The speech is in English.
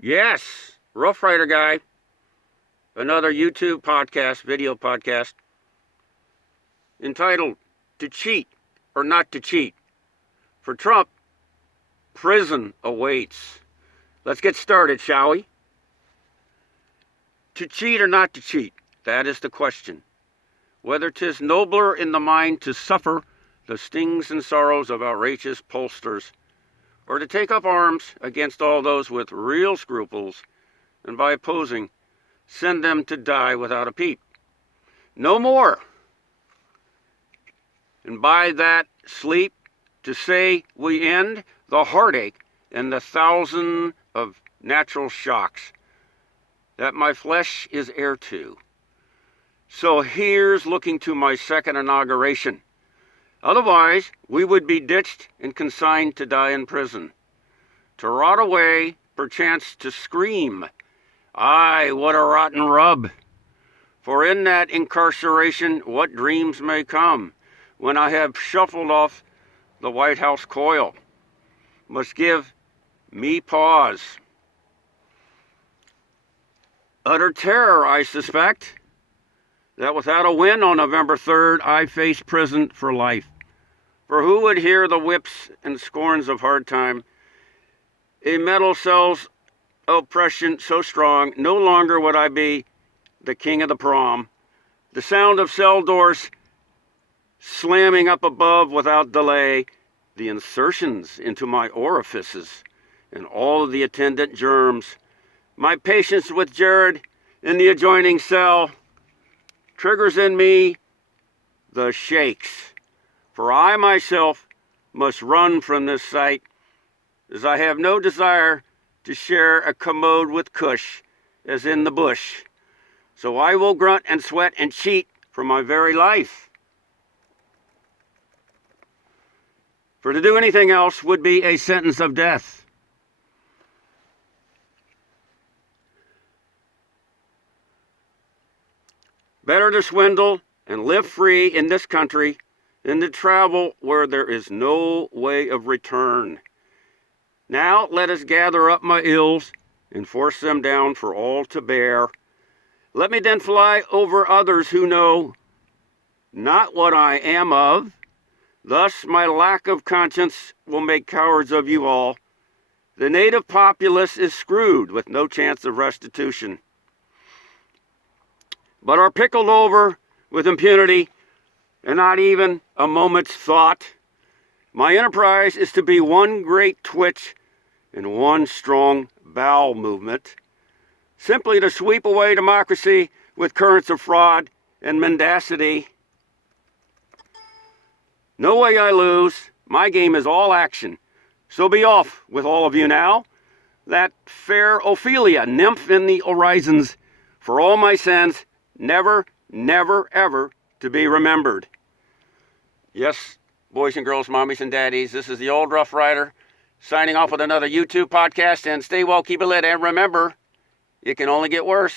Yes, Rough Rider guy. Another YouTube podcast, video podcast, entitled To Cheat or Not to Cheat. For Trump, prison awaits. Let's get started, shall we? To cheat or not to cheat, that is the question. Whether 'tis nobler in the mind to suffer the stings and sorrows of outrageous pollsters, or to take up arms against all those with real scruples, and by opposing, send them to die without a peep. No more. And by that sleep, to say we end the heartache and the thousand of natural shocks that my flesh is heir to. So here's looking to my second inauguration. Otherwise, we would be ditched and consigned to die in prison, to rot away, perchance to scream. Aye, what a rotten rub! For in that incarceration, what dreams may come, when I have shuffled off the White House coil, must give me pause. Utter terror, I suspect, that without a win on November 3rd, I face prison for life. For who would hear the whips and scorns of hard time? A metal cell's oppression so strong, no longer would I be the king of the prom. The sound of cell doors slamming up above without delay, the insertions into my orifices, and all of the attendant germs. My patience with Jared in the adjoining cell triggers in me the shakes, for I myself must run from this sight, as I have no desire to share a commode with Cush, as in the bush. So I will grunt and sweat and cheat for my very life. For to do anything else would be a sentence of death. Better to swindle and live free in this country than to travel where there is no way of return. Now let us gather up my ills and force them down for all to bear. Let me then fly over others who know not what I am of. Thus my lack of conscience will make cowards of you all. The native populace is screwed with no chance of restitution, but are pickled over with impunity and not even a moment's thought. My enterprise is to be one great twitch and one strong bowel movement, simply to sweep away democracy with currents of fraud and mendacity. No way I lose. My game is all action. So be off with all of you now. That fair Ophelia, nymph in the horizons, for all my sins, never, never, ever to be remembered. Yes, boys and girls, mommies and daddies, this is the old Rough Rider signing off with another YouTube podcast. And stay well, keep it lit, and remember, it can only get worse.